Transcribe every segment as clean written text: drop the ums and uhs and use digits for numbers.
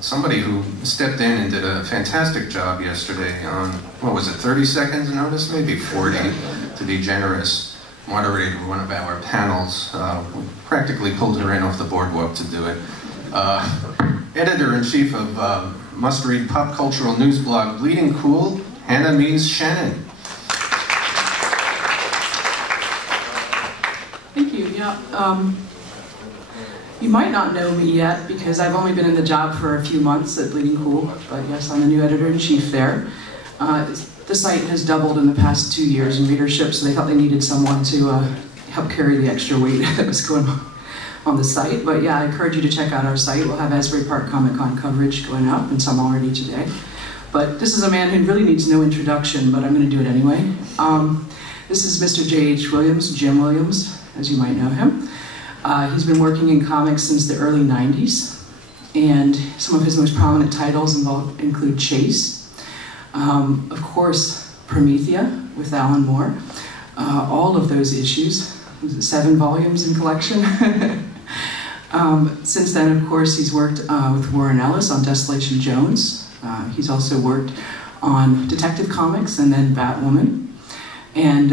somebody who stepped in and did a fantastic job yesterday on, what was it, 30 seconds notice? Maybe 40, to be generous. Moderated one of our panels. We practically pulled her in off the boardwalk to do it. Editor-in-chief of must-read pop cultural news blog Bleeding Cool, Hannah Means-Shannon. Thank you. Yeah. You might not know me yet because I've only been in the job for a few months at Bleeding Cool, but yes, I'm the new editor-in-chief there. The site has doubled in the past 2 years in readership, so they thought they needed someone to help carry the extra weight that was going on the site. But yeah, I encourage you to check out our site. We'll have Asbury Park ComicCon coverage going up, and some already today. But this is a man who really needs no introduction, but I'm going to do it anyway. This is Mr. J.H. Williams, Jim Williams, as you might know him. He's been working in comics since the early 90s, and some of his most prominent titles include Chase, of course, Promethea with Alan Moore, all of those issues, 7 volumes in collection. Since then, of course, he's worked with Warren Ellis on Desolation Jones. He's also worked on Detective Comics and then Batwoman. And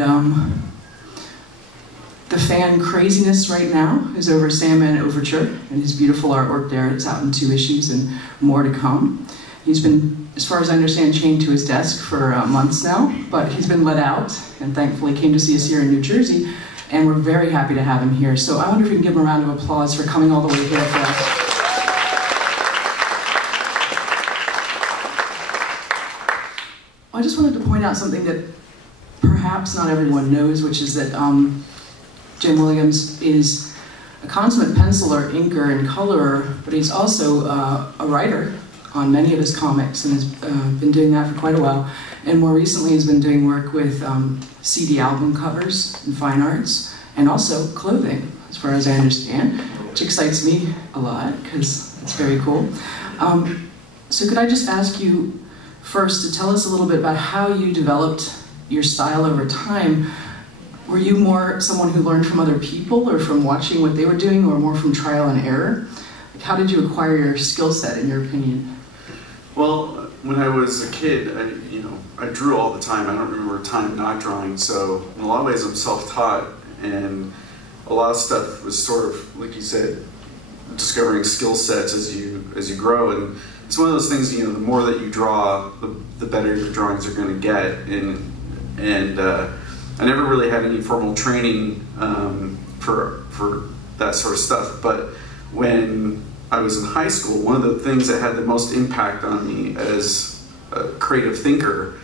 the fan craziness right now is over Sandman Overture and his beautiful artwork there. It's out in 2 issues and more to come. He's been, as far as I understand, chained to his desk for months now, but he's been let out and thankfully came to see us here in New Jersey, and we're very happy to have him here. So I wonder if we can give him a round of applause for coming all the way here for us. I just wanted to point out something that perhaps not everyone knows, which is that Jim Williams is a consummate penciler, inker, and colorer, but he's also a writer on many of his comics and has been doing that for quite a while. And more recently he's been doing work with CD album covers and fine arts, and also clothing, as far as I understand, which excites me a lot because it's very cool. So could I just ask you first to tell us a little bit about how you developed your style over time? Were you more someone who learned from other people or from watching what they were doing, or more from trial and error? Like, how did you acquire your skill set, in your opinion? Well, when I was a kid, I drew all the time. I don't remember a time not drawing, so in a lot of ways I'm self-taught, and a lot of stuff was sort of, like you said, discovering skill sets as you grow. And it's one of those things, the more that you draw, the better your drawings are going to get. And I never really had any formal training for that sort of stuff, but when I was in high school, one of the things that had the most impact on me as a creative thinker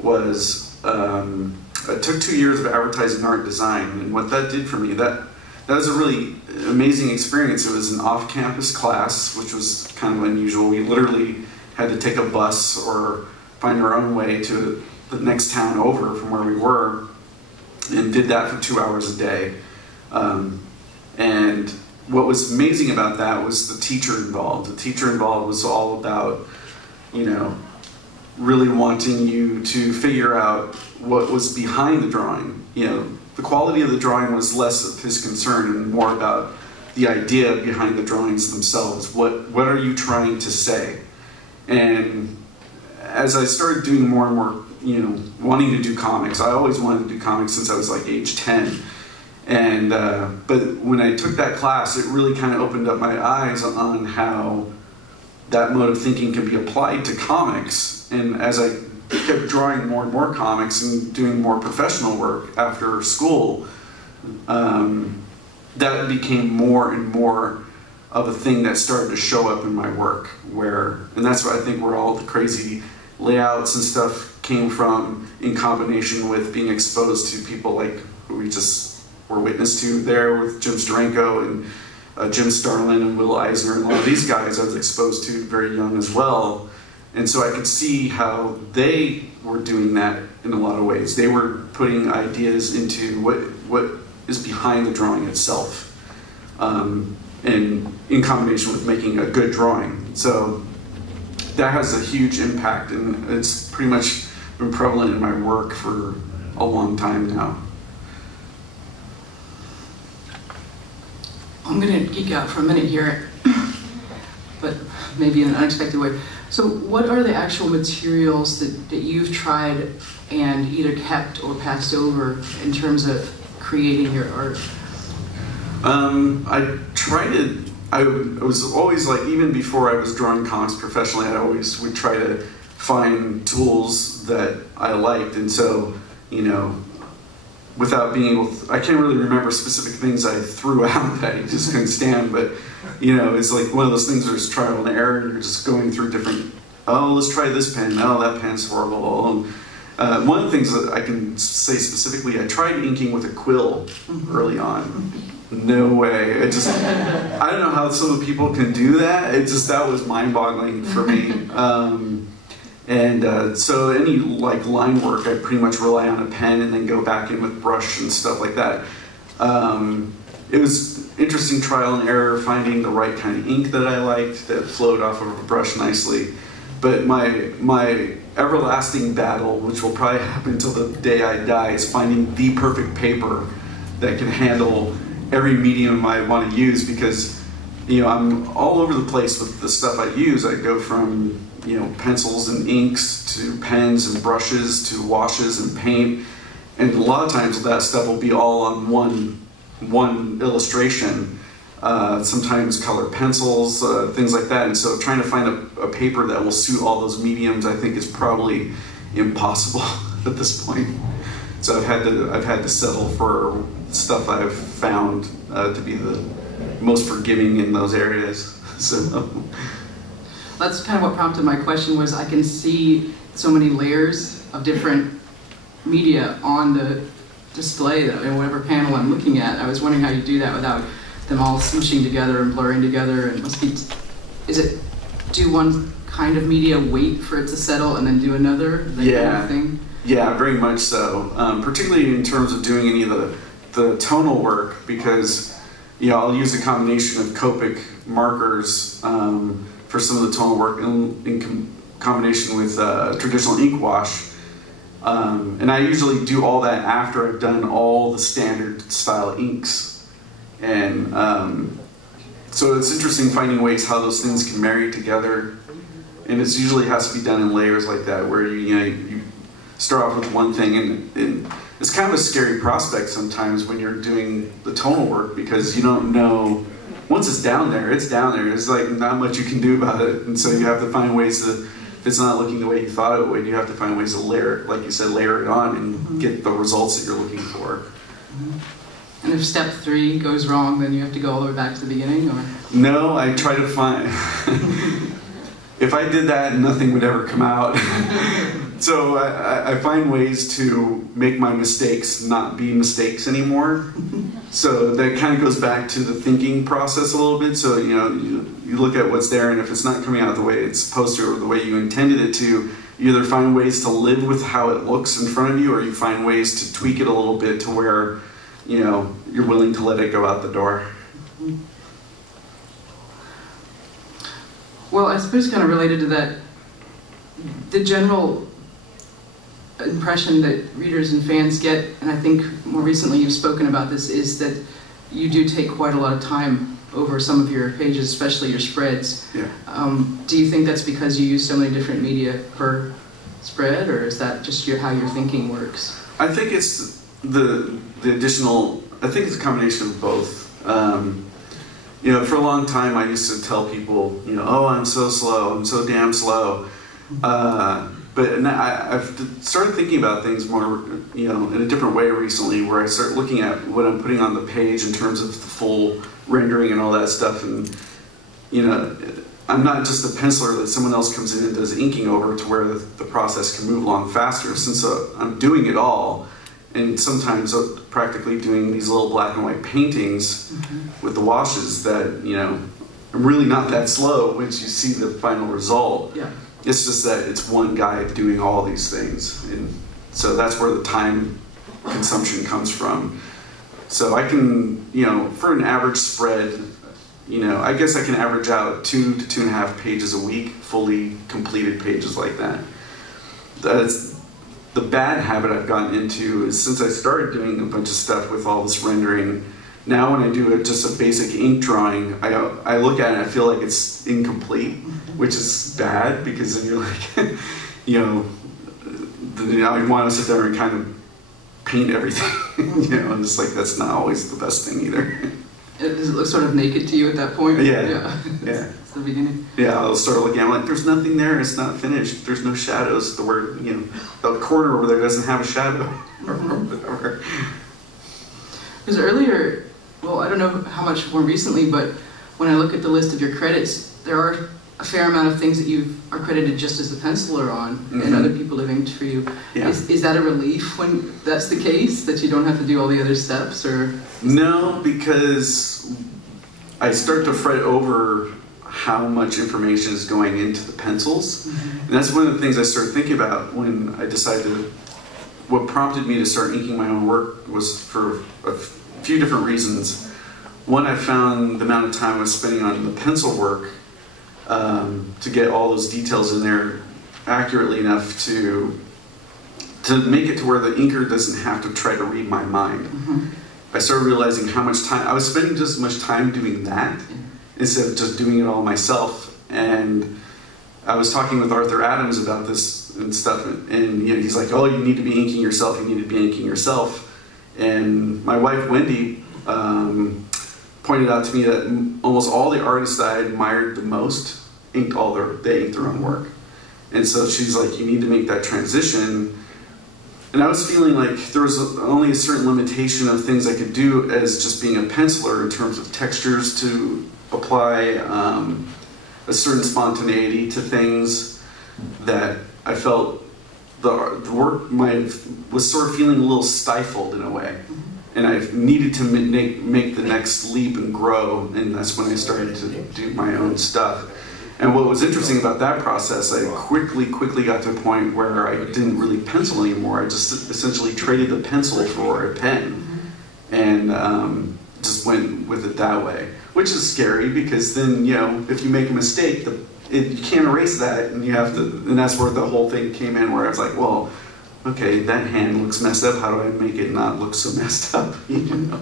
was I took 2 years of advertising art design, and what that did for me, that was a really amazing experience. It was an off-campus class, which was kind of unusual. We literally had to take a bus or find our own way to the next town over from where we were, and did that for 2 hours a day. And what was amazing about that was the teacher involved. The teacher involved was all about, really wanting you to figure out what was behind the drawing. The quality of the drawing was less of his concern and more about the idea behind the drawings themselves. What are you trying to say? And as I started doing more and more, wanting to do comics, I always wanted to do comics since I was like age 10. And but when I took that class, it really kind of opened up my eyes on how that mode of thinking can be applied to comics. And as I kept drawing more and more comics and doing more professional work after school, that became more and more of a thing that started to show up in my work. And that's what I think where all the crazy layouts and stuff came from, in combination with being exposed to people like who we just were witness to there with Jim Steranko and Jim Starlin and Will Eisner, and a lot of these guys I was exposed to very young as well. And so I could see how they were doing that in a lot of ways. They were putting ideas into what is behind the drawing itself, and in combination with making a good drawing. So that has a huge impact, and it's pretty much been prevalent in my work for a long time now. I'm going to geek out for a minute here, but maybe in an unexpected way. So what are the actual materials that you've tried and either kept or passed over in terms of creating your art? I tried to, I was always like, even before I was drawing comics professionally, I always would try to find tools that I liked. And so, you know, without being able to, I can't really remember specific things I threw out that I just couldn't stand, but, you know, it's like one of those things where it's trial and error, and you're just going through different, oh, let's try this pen, oh, that pen's horrible. One of the things that I can say specifically, I tried inking with a quill early on. No way. I don't know how some people can do that. That was mind-boggling for me. So any like line work, I pretty much rely on a pen and then go back in with brush and stuff like that. It was interesting trial and error, finding the right kind of ink that I liked that flowed off of a brush nicely. But my everlasting battle, which will probably happen until the day I die, is finding the perfect paper that can handle every medium I want to use, because, you know, I'm all over the place with the stuff I use. I go from, you know, pencils and inks to pens and brushes to washes and paint, and a lot of times that stuff will be all on one illustration. Sometimes colored pencils, things like that. And so trying to find a paper that will suit all those mediums, I think, is probably impossible at this point. So I've had to settle for stuff I've found to be the most forgiving in those areas. So that's kind of what prompted my question. Was I can see so many layers of different media on the display in whatever panel I'm looking at. I was wondering how you do that without them all smooshing together and blurring together. And do one kind of media wait for it to settle and then do another? Yeah. Kind of thing? Yeah, very much so. Particularly in terms of doing any of the tonal work, because, you know, I'll use a combination of Copic markers for some of the tonal work in combination with traditional ink wash. And I usually do all that after I've done all the standard style inks. And so it's interesting finding ways how those things can marry together. And it usually has to be done in layers like that, where you start off with one thing, and it's kind of a scary prospect sometimes when you're doing the tonal work, because you don't know, once it's down there, it's down there. There's like not much you can do about it. And so you have to find ways to, if it's not looking the way you thought it would, you have to find ways to layer, like you said, layer it on and get the results that you're looking for. And if step 3 goes wrong, then you have to go all the way back to the beginning, or? No, I try to find, if I did that, nothing would ever come out. So I find ways to make my mistakes not be mistakes anymore. So that kind of goes back to the thinking process a little bit. So, you know, you look at what's there, and if it's not coming out the way it's supposed to or the way you intended it to, you either find ways to live with how it looks in front of you, or you find ways to tweak it a little bit to where, you know, you're willing to let it go out the door. Well, I suppose kind of related to that, the general impression that readers and fans get, and I think more recently you've spoken about this, is that you do take quite a lot of time over some of your pages, especially your spreads. Yeah. Do you think that's because you use so many different media per spread, or is that just how your thinking works? I think it's the additional, I think it's a combination of both. You know, for a long time I used to tell people, you know, oh, I'm so slow, I'm so damn slow. But I've started thinking about things more, you know, in a different way recently, where I start looking at what I'm putting on the page in terms of the full rendering and all that stuff. And, you know, I'm not just a penciler that someone else comes in and does inking over to where the process can move along faster, since I'm doing it all. And sometimes practically doing these little black and white paintings with the washes that, you know, I'm really not that slow once you see the final result. Yeah. It's just that it's one guy doing all these things. And so that's where the time consumption comes from. So I can, you know, for an average spread, you know, I guess I can average out 2 to 2.5 pages a week, fully completed pages like that. That's the bad habit I've gotten into is, since I started doing a bunch of stuff with all this rendering, Now when I do just a basic ink drawing, I look at it and I feel like it's incomplete, which is bad because then you're like, you know, I want to sit there and kind of paint everything, you know, and it's like that's not always the best thing either. Does it look sort of naked to you at that point? Yeah. It's the beginning. Yeah, I'll start looking. I'm like, there's nothing there. It's not finished. There's no shadows. The word, you know, the corner over there doesn't have a shadow, or whatever. Because earlier, well, I don't know how much more recently, but when I look at the list of your credits, there are a fair amount of things that you are credited just as the penciler on, and other people have inked for you. Yeah. Is that a relief when that's the case, that you don't have to do all the other steps, or? No, because I start to fret over how much information is going into the pencils. And that's one of the things I started thinking about when I decided what prompted me to start inking my own work was for a few different reasons. One, I found the amount of time I was spending on the pencil work to get all those details in there accurately enough to make it to where the inker doesn't have to try to read my mind. I started realizing how much time I was spending, just as much time doing that instead of just doing it all myself. And I was talking with Arthur Adams about this and stuff, and you know, he's like, "Oh, you need to be inking yourself. You need to be inking yourself." And my wife Wendy pointed out to me that almost all the artists that I admired the most inked their own work. And so she's like, "You need to make that transition." And I was feeling like there was only a certain limitation of things I could do as just being a penciler in terms of textures to apply, a certain spontaneity to things that I felt the work was sort of feeling a little stifled in a way. And I needed to make the next leap and grow, and that's when I started to do my own stuff. And what was interesting about that process, I quickly got to a point where I didn't really pencil anymore. I just essentially traded the pencil for a pen, and just went with it that way. Which is scary because then, you know, if you make a mistake, you can't erase that, and you have to. And that's where the whole thing came in, where I was like, well, okay, that hand looks messed up. How do I make it not look so messed up? You know?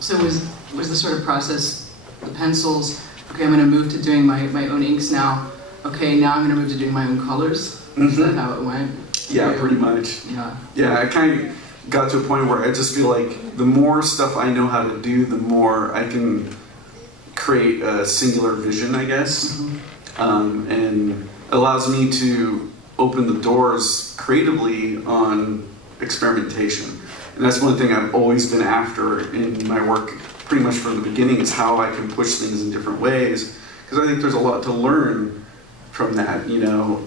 So was the sort of process, the pencils? Okay, I'm going to move to doing my own inks now. Okay, now I'm going to move to doing my own colors. Is that how it went? Yeah, pretty much. Yeah. Yeah, I kind of got to a point where I just feel like the more stuff I know how to do, the more I can create a singular vision, I guess. And it allows me to open the doors creatively on experimentation. And that's one thing I've always been after in my work pretty much from the beginning, is how I can push things in different ways. Because I think there's a lot to learn from that, you know,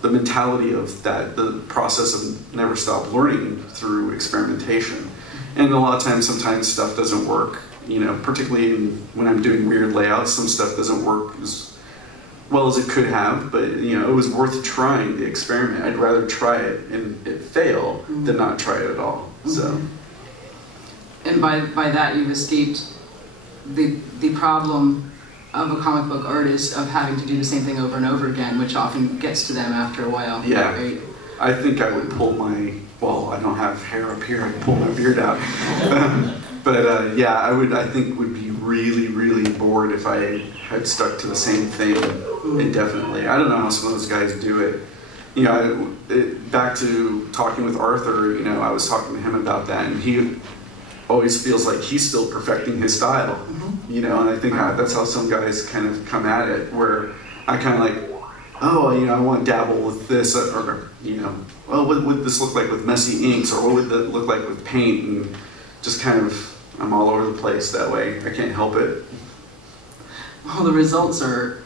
the mentality of that, the process of never stop learning through experimentation. And a lot of times, sometimes stuff doesn't work, you know, particularly when I'm doing weird layouts, some stuff doesn't work as well as it could have, but you know, it was worth trying the experiment. I'd rather try it and it fail than not try it at all. So. And by that, you've escaped the problem of a comic book artist of having to do the same thing over and over again, which often gets to them after a while. Yeah, right? I think I would pull well, I don't have hair up here, I'd pull my beard out. But yeah, I think would be really bored if I had stuck to the same thing indefinitely. I don't know how some of those guys do it. You know, back to talking with Arthur, you know, I was talking to him about that, and he always feels like he's still perfecting his style, you know, and I think that's how some guys kind of come at it, where I kind of like, oh, you know, I want to dabble with this, or you know, well, what would this look like with messy inks, or what would that look like with paint, and just kind of, I'm all over the place that way. I can't help it. Well, the results are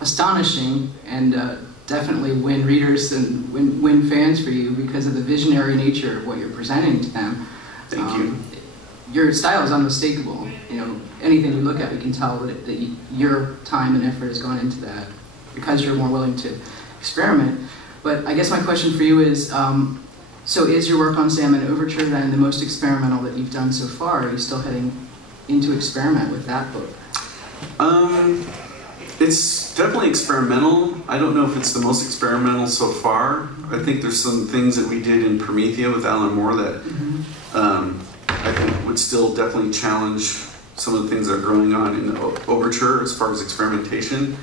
astonishing, and definitely win readers and win fans for you because of the visionary nature of what you're presenting to them. Thank you. Your style is unmistakable. You know, anything you look at, you can tell that your time and effort has gone into that because you're more willing to experiment. But I guess my question for you is, so is your work on Sandman Overture then the most experimental that you've done so far? Are you still heading into experiment with that book? It's definitely experimental. I don't know if it's the most experimental so far. I think there's some things that we did in Promethea with Alan Moore that I think would would still definitely challenge some of the things that are going on in Overture as far as experimentation.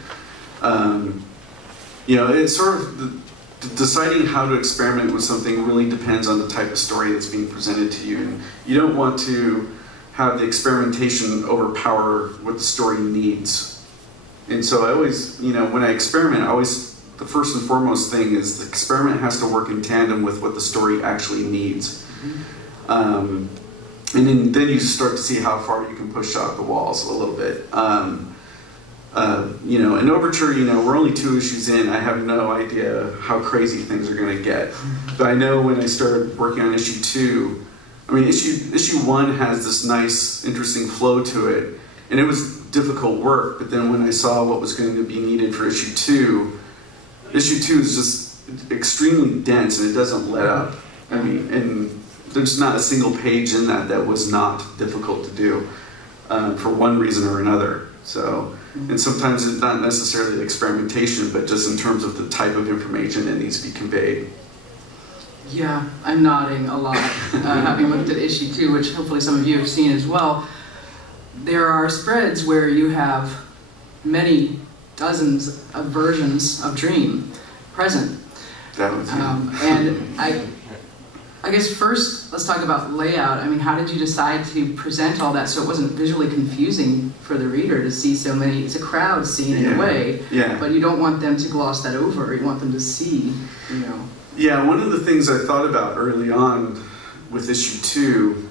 You know, it's sort of deciding how to experiment with something really depends on the type of story that's being presented to you. And you don't want to have the experimentation overpower what the story needs. And so I always, you know, when I experiment, the first and foremost thing is the experiment has to work in tandem with what the story actually needs. And then you start to see how far you can push out the walls a little bit. You know, in Overture, you know, we're only 2 issues in. I have no idea how crazy things are going to get. But I know when I started working on issue 2, I mean, issue 1 has this nice, interesting flow to it. And it was difficult work, but then when I saw what was going to be needed for issue 2 is just extremely dense and it doesn't let up. I mean, and there's not a single page in that was not difficult to do for one reason or another. So, and sometimes it's not necessarily experimentation, but just in terms of the type of information that needs to be conveyed. Yeah, I'm nodding a lot, having looked at issue 2, which hopefully some of you have seen as well. There are spreads where you have many dozens of versions of Dream present. And I guess first, let's talk about layout. I mean, how did you decide to present all that so it wasn't visually confusing for the reader to see so many? It's a crowd scene in a way, but you don't want them to gloss that over. You want them to see, you know. Yeah, one of the things I thought about early on with issue 2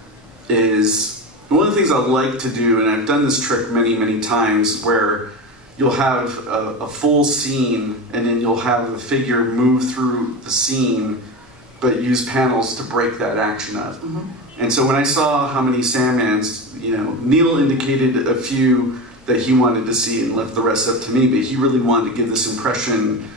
is one of the things I like to do, and I've done this trick many, many times, where you'll have a full scene and then you'll have the figure move through the scene but use panels to break that action up. And so when I saw how many Sandmans, you know, Neil indicated a few that he wanted to see and left the rest up to me, but he really wanted to give this impression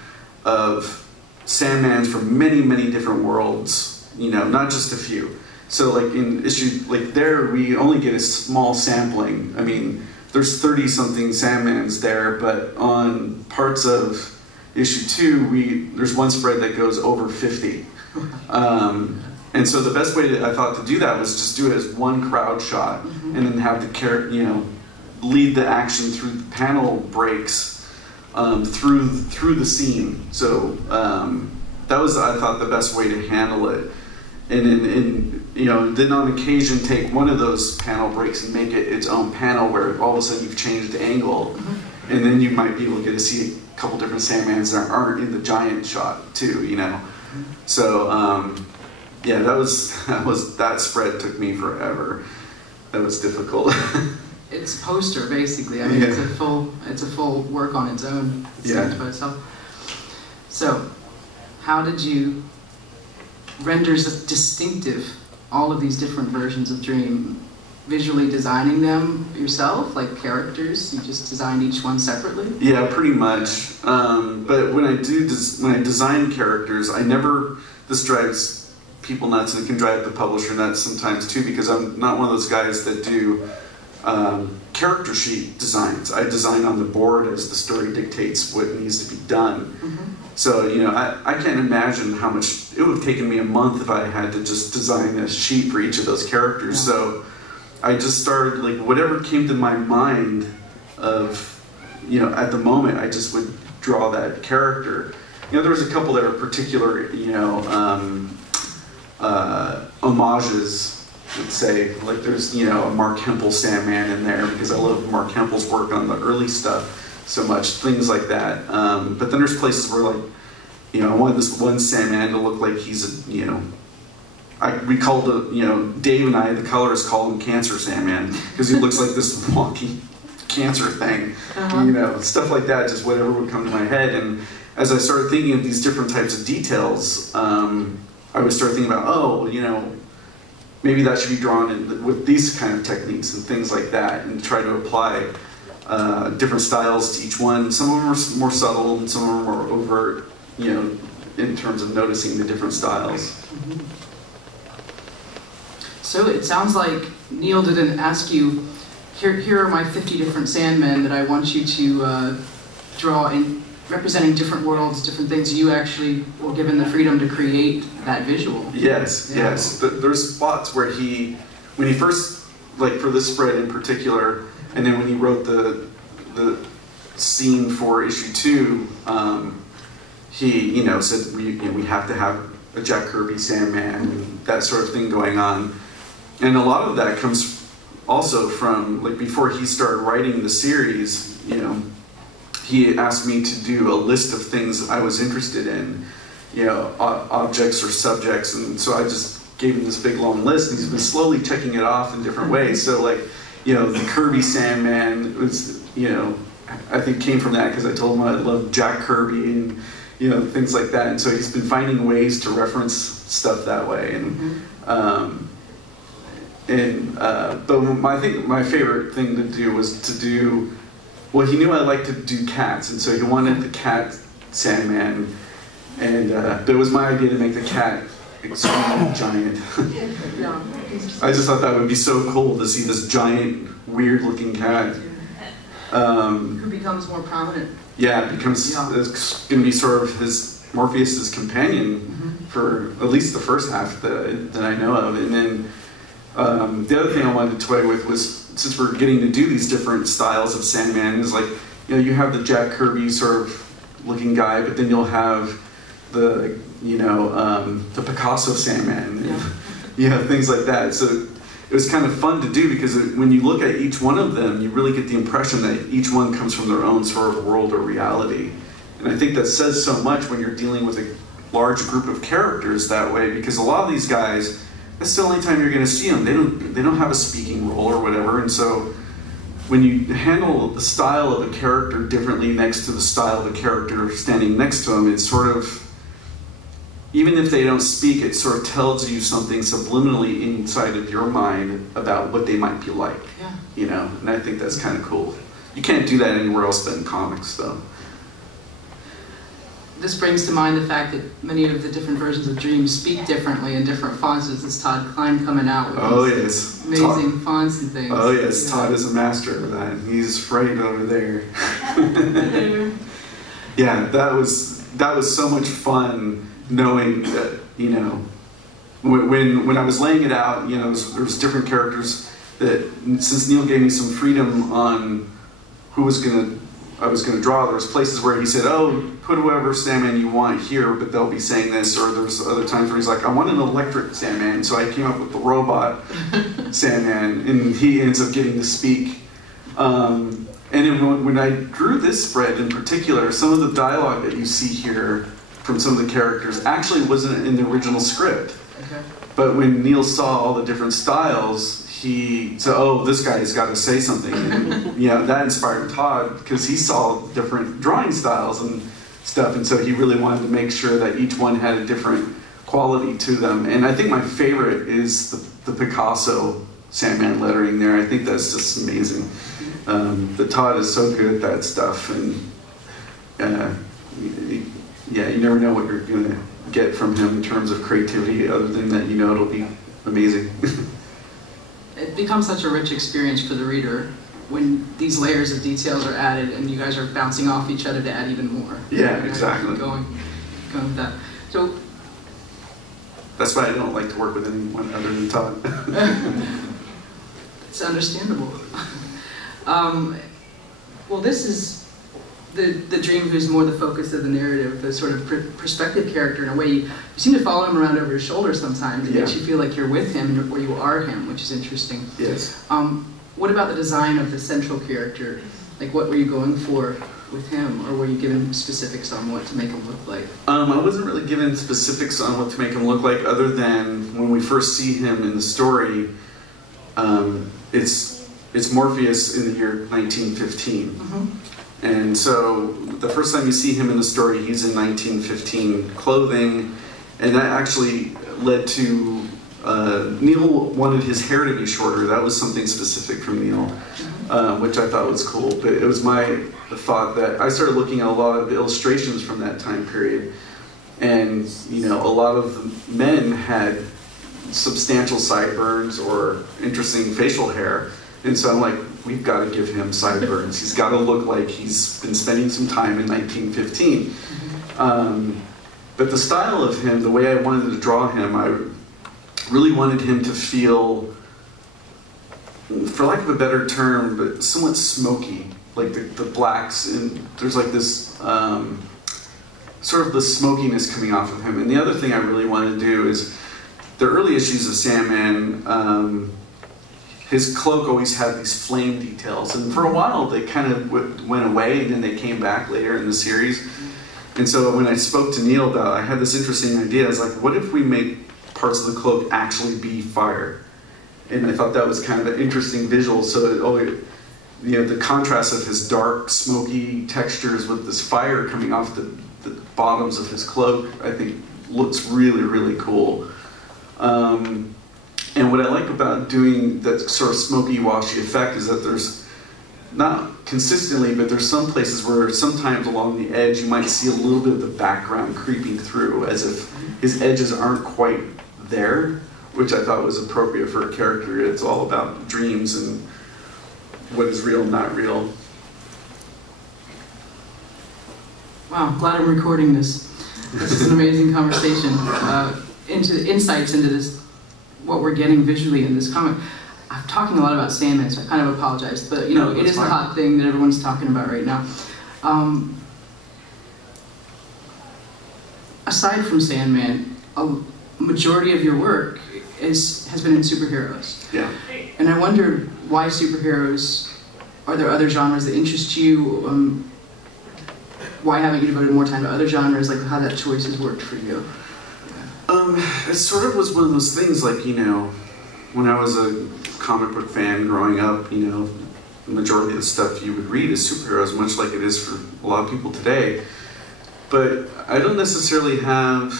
of Sandmans from many, many different worlds, you know, not just a few. So like in issue, like there, we only get a small sampling. I mean, there's 30-something Sandmans there, but on parts of issue 2, there's one spread that goes over 50. And so the best way I thought to do that was just do it as one crowd shot, and then have the character, you know, lead the action through the panel breaks through the scene. So that was, I thought, the best way to handle it. And you know, then on occasion take one of those panel breaks and make it its own panel where all of a sudden you've changed the angle, and then you might be able to get to see a couple different Sandmans that aren't in the giant shot too, you know. So yeah, that spread took me forever. That was difficult. It's a poster basically. I mean, it's a full work on its own. It stands by itself. So, how did you render distinctive all of these different versions of Dream? Visually designing them yourself, like characters? You just designed each one separately? Yeah, pretty much. But when I design characters, this drives people nuts, and it can drive the publisher nuts sometimes too, because I'm not one of those guys that do character sheet designs. I design on the board as the story dictates what needs to be done. So, you know, I can't imagine how much it would have taken me a month if I had to just design a sheet for each of those characters. So I just started, like, whatever came to my mind of, you know, at the moment, I just would draw that character. You know, there was a couple that were particular, you know, homages, let's say. Like, there's, you know, a Mark Hempel Sandman in there, because I love Mark Hempel's work on the early stuff so much, things like that. But then there's places where, like, you know, I wanted this one Sandman to look like he's a, you know, we called it, you know, Dave and I, the colorists, call him Cancer Sandman, because he looks like this wonky cancer thing, you know, stuff like that, just whatever would come to my head. And as I started thinking of these different types of details, I would start thinking about, oh, you know, maybe that should be drawn with these kind of techniques and things like that, and try to apply different styles to each one. Some of them are more subtle, and some of them are more overt, you know, in terms of noticing the different styles. So it sounds like Neil didn't ask you, here are my 50 different Sandmen that I want you to draw in, representing different worlds, different things. You actually were given the freedom to create that visual. Yes, yes. There's spots where when he first like for this spread in particular, and then when he wrote the scene for issue 2, he said we have to have a Jack Kirby Sandman and that sort of thing going on, and a lot of that comes also from like before he started writing the series. He asked me to do a list of things I was interested in, objects or subjects, and so I just gave him this big long list, and he's been slowly checking it off in different ways. So like, the Kirby Sandman was, I think came from that because I told him I love Jack Kirby and things like that, and so he's been finding ways to reference stuff that way. And but I think my favorite thing to do was to do. Well, he knew I liked to do cats, and so he wanted the cat Sandman, and it was my idea to make the cat extremely giant. I just thought that would be so cool to see this giant, weird-looking cat. Who becomes more prominent. Yeah, it becomes it's going to be sort of Morpheus's companion for at least the first half that I know of, and then the other thing I wanted to toy with was, since we're getting to do these different styles of Sandman, is like, you have the Jack Kirby sort of looking guy, but then you'll have the, the Picasso Sandman, and, things like that. So it was kind of fun to do because when you look at each one of them, you really get the impression that each one comes from their own sort of world or reality. And I think that says so much when you're dealing with a large group of characters that way, because a lot of these guys, that's the only time you're going to see them. They don't have a speaking role or whatever, and so when you handle the style of a character differently next to the style of a character standing next to them, it's sort of, even if they don't speak, it sort of tells you something subliminally inside of your mind about what they might be like. And I think that's kind of cool. You can't do that anywhere else but in comics, though. This brings to mind the fact that many of the different versions of Dream speak differently in different fonts. This is Todd Klein coming out with amazing fonts and things. Oh yes, Todd is a master of that. He's afraid over there. Yeah, that was so much fun knowing that, when I was laying it out, there was different characters that, since Neil gave me some freedom on who I was going to draw, there was places where he said, oh, put whoever Sandman you want here, but they'll be saying this, or there's other times where he's like, I want an electric Sandman, so I came up with the robot Sandman, and he ends up getting to speak. And then when I drew this spread in particular, some of the dialogue that you see here from some of the characters actually wasn't in the original script. Okay. But when Neil saw all the different styles, he said, oh, this guy's got to say something. And that inspired Todd, because he saw different drawing styles and stuff, and so he really wanted to make sure that each one had a different quality to them. And I think my favorite is the Picasso Sandman lettering there. I think that's just amazing. The Todd is so good at that stuff, and you never know what you're going to get from him in terms of creativity, other than that it'll be amazing. It becomes such a rich experience for the reader when these layers of details are added and you guys are bouncing off each other to add even more. Yeah, exactly. Going with that. So that's why I don't like to work with anyone other than Todd. It's understandable. Well, this is the Dream who's more the focus of the narrative, the sort of perspective character in a way. You seem to follow him around over your shoulder sometimes. It makes you feel like you're with him or you are him, which is interesting. Yes. What about the design of the central character? Like, what were you going for with him, or were you given specifics on what to make him look like? I wasn't really given specifics on what to make him look like, other than when we first see him in the story, it's Morpheus in the year 1915. And so the first time you see him in the story, he's in 1915 clothing, and that actually led to Neil wanted his hair to be shorter. That was something specific from Neil, which I thought was cool. But it was my thought that I started looking at a lot of illustrations from that time period, and a lot of the men had substantial sideburns or interesting facial hair. And so I'm like, we've got to give him sideburns. He's got to look like he's been spending some time in 1915. But the style of him, the way I wanted to draw him, I really wanted him to feel for lack of a better term, but somewhat smoky. Like the blacks, and there's like this sort of the smokiness coming off of him. And the other thing I really want to do is the early issues of Sandman. His cloak always had these flame details, and for a while they kind of went away, and then they came back later in the series. And so when I spoke to Neil about it, I had this interesting idea. I was like, what if we make parts of the cloak actually be fire? And I thought that was kind of an interesting visual. So the contrast of his dark, smoky textures with this fire coming off the bottoms of his cloak, I think looks really, really cool. And what I like about doing that sort of smoky, washy effect is that there's, not consistently, but there's some places where sometimes along the edge you might see a little bit of the background creeping through, as if his edges aren't quite there, which I thought was appropriate for a character. It's all about dreams and what is real and not real. Wow, glad I'm recording this. This is an amazing conversation. Insights into this, what we're getting visually in this comic. I'm talking a lot about Sandman, so I kind of apologize, but it is the hot thing that everyone's talking about right now. Aside from Sandman, a majority of your work has been in superheroes. Yeah. And I wonder why superheroes. Are there other genres that interest you? Why haven't you devoted more time to other genres? Like how that choice has worked for you? It sort of was one of those things, like, when I was a comic book fan growing up, the majority of the stuff you would read is superheroes, much like it is for a lot of people today. But I don't necessarily have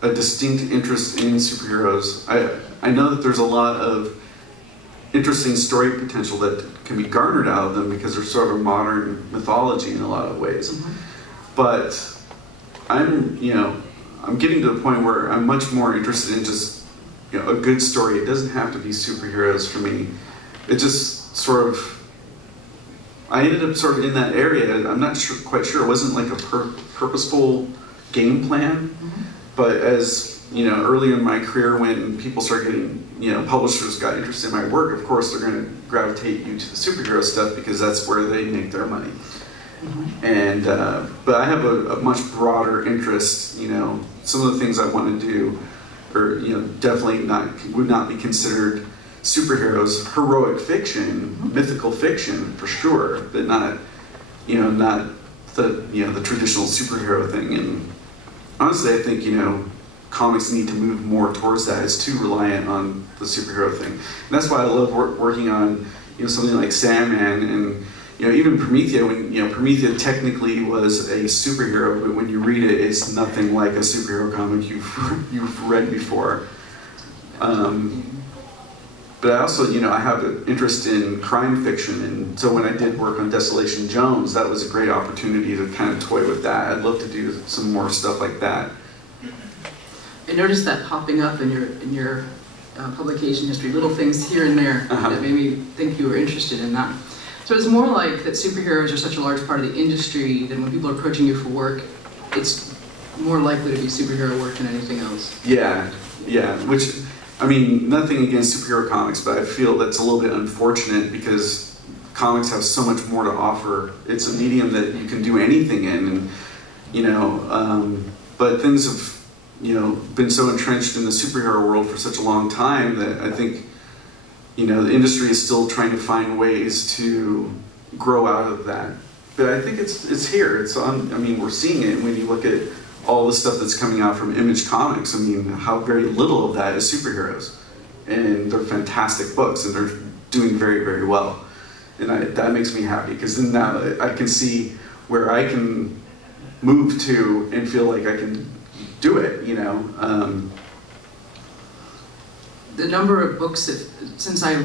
a distinct interest in superheroes. I know that there's a lot of interesting story potential that can be garnered out of them because they're sort of a modern mythology in a lot of ways. Mm-hmm. But I'm getting to the point where I'm much more interested in just a good story. It doesn't have to be superheroes for me. It just sort of, I ended up sort of in that area. I'm not quite sure. It wasn't like a purposeful game plan. Mm-hmm. But as early in my career, when people started getting, publishers got interested in my work, of course they're going to gravitate you to the superhero stuff because that's where they make their money. Mm-hmm. And but I have a much broader interest. Some of the things I want to do, or definitely would not be considered superheroes. Heroic fiction, mm-hmm. mythical fiction for sure, but not not the traditional superhero thing. And honestly, I think comics need to move more towards that. It's too reliant on the superhero thing. And that's why I love working on something like Sandman and even Promethea. When Promethea technically was a superhero, but when you read it, it's nothing like a superhero comic you've read before. But I also I have an interest in crime fiction, and so when I did work on Desolation Jones, that was a great opportunity to kind of toy with that. I'd love to do some more stuff like that. I noticed that popping up in your publication history, little things here and there that made me think you were interested in that. So it's more like that superheroes are such a large part of the industry that when people are approaching you for work, it's more likely to be superhero work than anything else. Yeah, which, nothing against superhero comics, but I feel that's a little bit unfortunate because comics have so much more to offer. It's a medium that you can do anything in, and, but things have, been so entrenched in the superhero world for such a long time that I think, the industry is still trying to find ways to grow out of that. But I think it's here. It's on. We're seeing it when you look at all the stuff that's coming out from Image Comics. How very little of that is superheroes, and they're fantastic books, and they're doing very, very well. And that makes me happy because then now I can see where I can move to and feel like I can do it. The number of books that, since I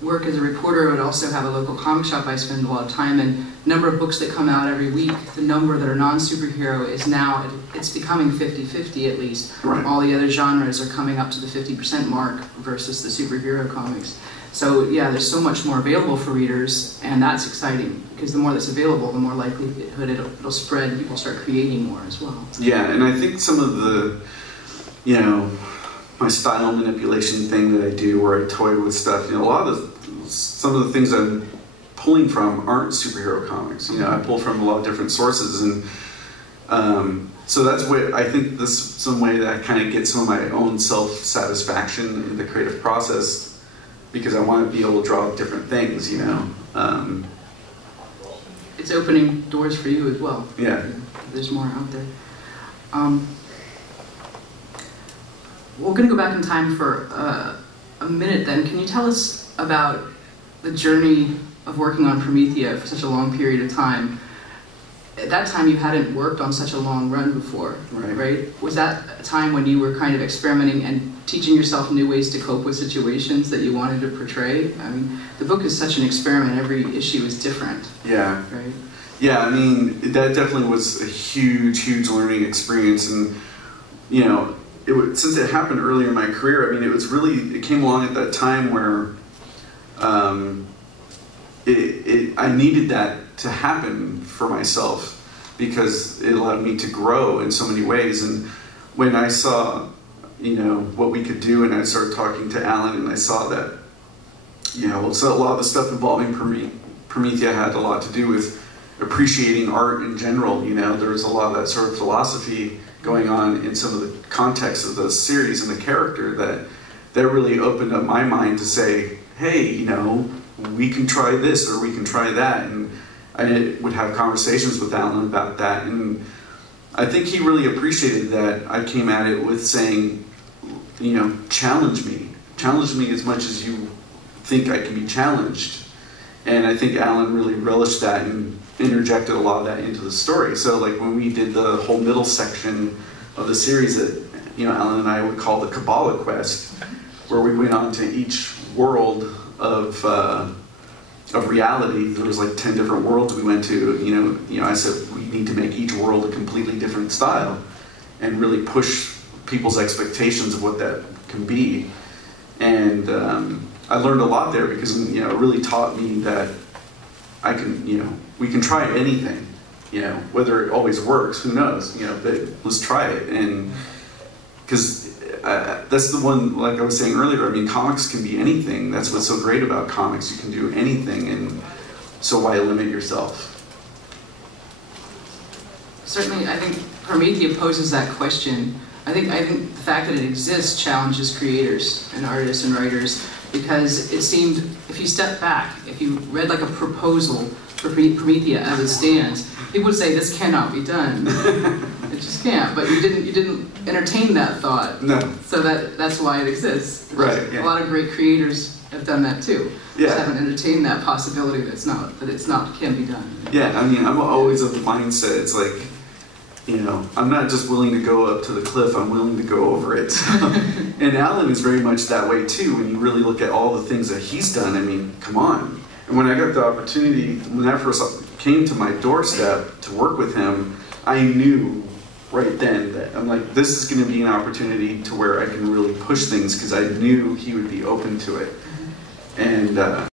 work as a reporter, I would also have a local comic shop I spend a lot of time in. The number of books that come out every week, the number that are non-superhero is now, it's becoming 50-50 at least. Right. All the other genres are coming up to the 50% mark versus the superhero comics. So yeah, there's so much more available for readers, and that's exciting because the more that's available, the more likelihood it'll spread and people start creating more as well. Yeah, and I think some of the, my style manipulation thing that I do where I toy with stuff, a lot of some of the things I'm pulling from aren't superhero comics. You know, I pull from a lot of different sources, and so that's what I think this is some way that I kind of get some of my own self-satisfaction in the creative process, because I want to be able to draw different things, you know. It's opening doors for you as well. Yeah. There's more out there. We're going to go back in time for a minute then. Can you tell us about the journey of working on Promethea for such a long period of time? At that time, you hadn't worked on such a long run before, right? Was that a time when you were kind of experimenting and teaching yourself new ways to cope with situations that you wanted to portray? I mean, the book is such an experiment. Every issue is different. Yeah. Right? Yeah, I mean, that definitely was a huge, huge learning experience. And, you know, since it happened earlier in my career, I mean, it came along at that time where I needed that to happen for myself, because it allowed me to grow in so many ways. And when I saw, you know, what we could do, and I started talking to Alan, and I saw that, you know, so a lot of the stuff involving Promethea had a lot to do with appreciating art in general. You know, there was a lot of that sort of philosophy going on in some of the context of the series and the character that really opened up my mind to say, hey, you know, we can try this or we can try that. And I would have conversations with Alan about that, and I think he really appreciated that I came at it with saying, you know, challenge me as much as you think I can be challenged. And I think Alan really relished that and interjected a lot of that into the story. So like when we did the whole middle section of the series that, you know, Alan and I would call the Kabbalah Quest, where we went on to each world of reality. There was like 10 different worlds we went to. You know, I said we need to make each world a completely different style and really push people's expectations of what that can be. And I learned a lot there, because, you know, it really taught me that I can, you know, we can try anything. You know, whether it always works, who knows? You know, but let's try it. And because that's the one, like I was saying earlier, I mean, comics can be anything. That's what's so great about comics. You can do anything, and so why limit yourself? Certainly, I think Promethea poses that question. I think the fact that it exists challenges creators and artists and writers, because it seemed, if you step back, if you read like a proposal for Promethea as it stands, people would say this cannot be done. It just can't. But you didn't entertain that thought. No. So that's why it exists. Right. Yeah. A lot of great creators have done that too. Yeah. Just haven't entertained that possibility that it's not can be done. Yeah. I mean, I'm always of the mindset. It's like, you know, I'm not just willing to go up to the cliff, I'm willing to go over it. So, and Alan is very much that way too. When you really look at all the things that he's done, I mean, come on. And when I got the opportunity, when that first came to my doorstep to work with him, I knew right then that I'm like, this is going to be an opportunity to where I can really push things, because I knew he would be open to it. And